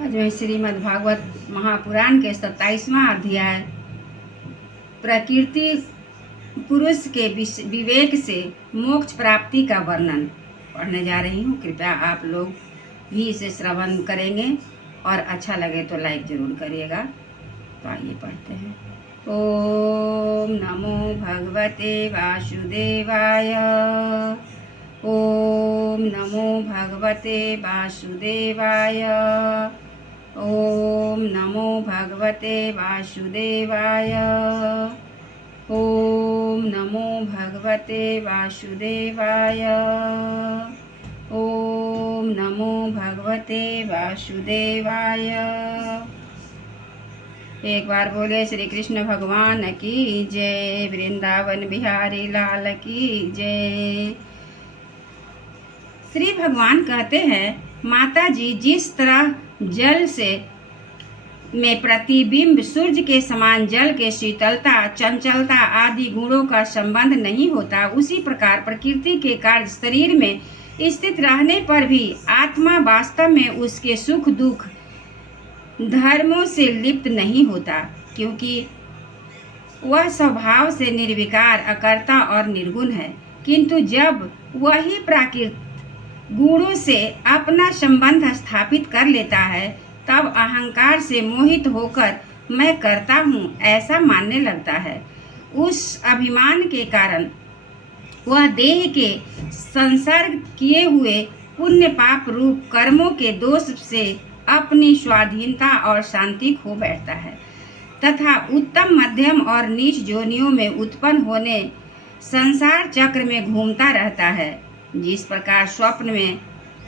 आज मैं श्रीमद् भागवत महापुराण के 27वां अध्याय प्रकृति पुरुष के विवेक से मोक्ष प्राप्ति का वर्णन पढ़ने जा रही हूँ। कृपया आप लोग भी इसे श्रवण करेंगे और अच्छा लगे तो लाइक जरूर करिएगा। तो आइए पढ़ते हैं। ओम नमो भगवते वासुदेवाय। ओम नमो भगवते वासुदेवाय। ओम नमो भगवते वासुदेवाय। ओम नमो भगवते वासुदेवाय। ओम नमो भगवते वासुदेवाय। एक बार बोले श्री कृष्ण भगवान की जय। वृंदावन बिहारी लाल की जय। श्री भगवान कहते हैं, माता जी, जिस तरह जल से में प्रतिबिंब सूर्य के समान जल के शीतलता, चंचलता आदि गुणों का संबंध नहीं होता, उसी प्रकार प्रकृति के कार्य शरीर में स्थित रहने पर भी आत्मा वास्तव में उसके सुख दुख धर्मों से लिप्त नहीं होता, क्योंकि वह स्वभाव से निर्विकार, अकर्ता और निर्गुण है। किंतु जब वही प्राकृत गुणों से अपना संबंध स्थापित कर लेता है, तब अहंकार से मोहित होकर मैं करता हूँ ऐसा मानने लगता है। उस अभिमान के कारण वह देह के संसर्ग किए हुए पुण्य पाप रूप कर्मों के दोष से अपनी स्वाधीनता और शांति खो बैठता है तथा उत्तम, मध्यम और नीच जोनियों में उत्पन्न होने संसार चक्र में घूमता रहता है। जिस प्रकार स्वप्न में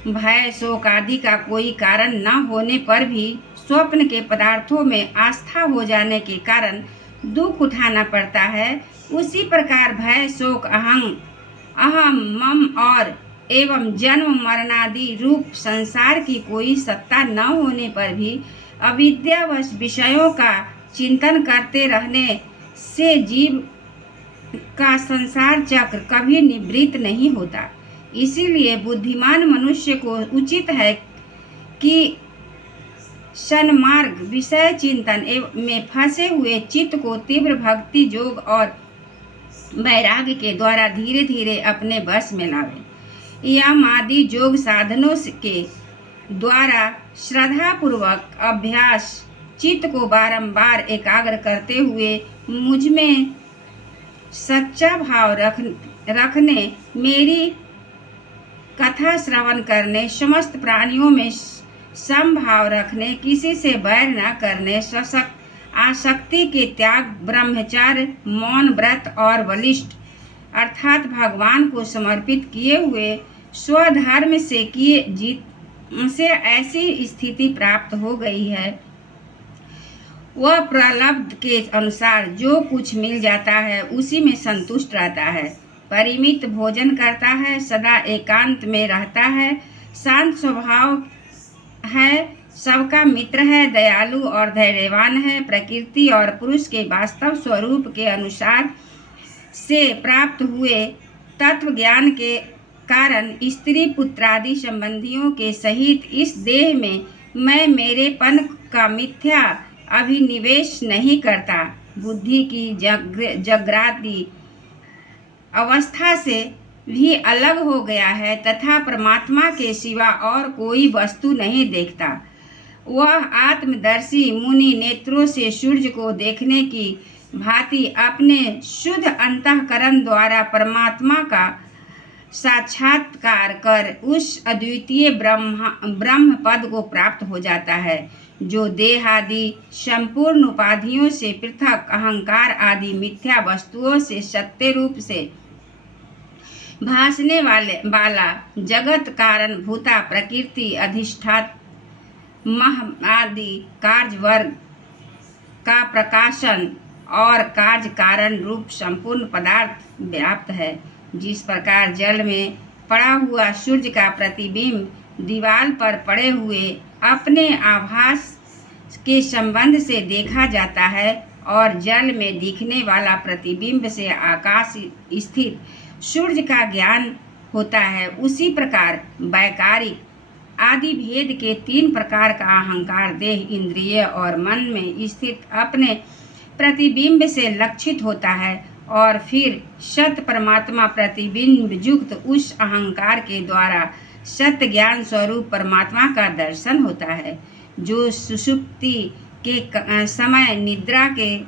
भय, शोक आदि का कोई कारण न होने पर भी स्वप्न के पदार्थों में आस्था हो जाने के कारण दुख उठाना पड़ता है, उसी प्रकार भय, शोक, अहम, मम और एवं जन्म मरणादि रूप संसार की कोई सत्ता न होने पर भी अविद्यावश विषयों का चिंतन करते रहने से जीव का संसार चक्र कभी निवृत्त नहीं होता। इसीलिए बुद्धिमान मनुष्य को उचित है कि सन्मार्ग विषय चिंतन में फंसे हुए चित्त को तीव्र भक्ति, योग और वैराग्य के द्वारा धीरे धीरे अपने वश में लावे। यम आदि योग साधनों के द्वारा श्रद्धा पूर्वक अभ्यास चित्त को बारंबार एकाग्र करते हुए मुझ में सच्चा भाव रखने, मेरी कथा श्रवण करने, समस्त प्राणियों में समभाव रखने, किसी से बैर न करने, आसक्ति के त्याग, ब्रह्मचार्य, मौन व्रत और वलिष्ठ अर्थात भगवान को समर्पित किए हुए स्वधर्म से ऐसी स्थिति प्राप्त हो गई है। वह प्रलब्ध के अनुसार जो कुछ मिल जाता है उसी में संतुष्ट रहता है, परिमित भोजन करता है, सदा एकांत में रहता है, शांत स्वभाव है, सबका मित्र है, दयालु और धैर्यवान है, प्रकृति और पुरुष के वास्तव स्वरूप के अनुसार से प्राप्त हुए तत्व ज्ञान के कारण स्त्री पुत्रादि संबंधियों के सहित इस देह में मैं मेरेपन का मिथ्या अभिनिवेश नहीं करता, बुद्धि की जागृति अवस्था से भी अलग हो गया है तथा परमात्मा के सिवा और कोई वस्तु नहीं देखता। वह आत्मदर्शी मुनि नेत्रों से सूर्य को देखने की भांति अपने शुद्ध अंतःकरण द्वारा परमात्मा का साक्षात्कार कर उस अद्वितीय ब्रह्म पद को प्राप्त हो जाता है, जो देह आदि संपूर्ण उपाधियों से पृथक, अहंकार आदि मिथ्या वस्तुओं से सत्य रूप से भासने वाला जगत कारण भूता प्रकृति अधिष्ठात मह आदि कार्य वर्ग का प्रकाशन और कार्य कारण रूप संपूर्ण पदार्थ व्याप्त है। जिस प्रकार जल में पड़ा हुआ सूर्य का प्रतिबिंब दीवार पर पड़े हुए अपने आभास के संबंध से देखा जाता है और जल में दिखने वाला प्रतिबिंब से आकाश स्थित सूर्य का ज्ञान होता है, उसी प्रकार वैकारिक आदि भेद के 3 प्रकार का अहंकार देह, इंद्रिय और मन में स्थित अपने प्रतिबिंब से लक्षित होता है और फिर सत परमात्मा प्रतिबिंब युक्त उस अहंकार के द्वारा सत्य ज्ञान स्वरूप परमात्मा का दर्शन होता है, जो सुषुप्ति के समय निद्रा के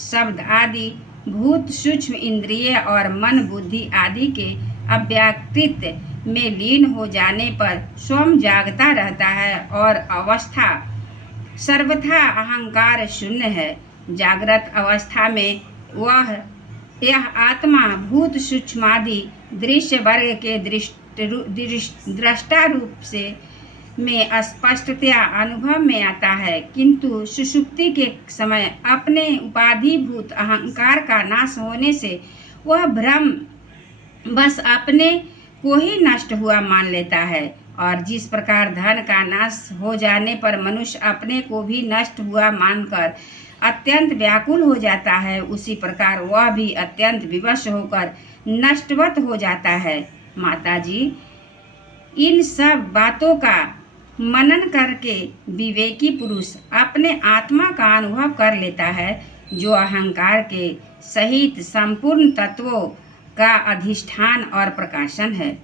शब्द आदि भूत, सूक्ष्म इंद्रिय और मन बुद्धि आदि के अव्यक्तित्व में लीन हो जाने पर स्वयं जागता रहता है और अवस्था सर्वथा अहंकार शून्य है। जागृत अवस्था में यह आत्मा भूत सूक्ष्मादि दृश्य वर्ग के दृष्टा रूप से में स्पष्टतया अनुभव में आता है, किंतु सुषुप्ति के समय अपने उपाधिभूत अहंकार का नाश होने से वह भ्रम बस अपने को ही नष्ट हुआ मान लेता है। और जिस प्रकार धन का नाश हो जाने पर मनुष्य अपने को भी नष्ट हुआ मानकर अत्यंत व्याकुल हो जाता है, उसी प्रकार वह भी अत्यंत विवश होकर नष्टवत हो जाता है। माताजी, इन सब बातों का मनन करके विवेकी पुरुष अपने आत्मा का अनुभव कर लेता है, जो अहंकार के सहित संपूर्ण तत्वों का अधिष्ठान और प्रकाशन है।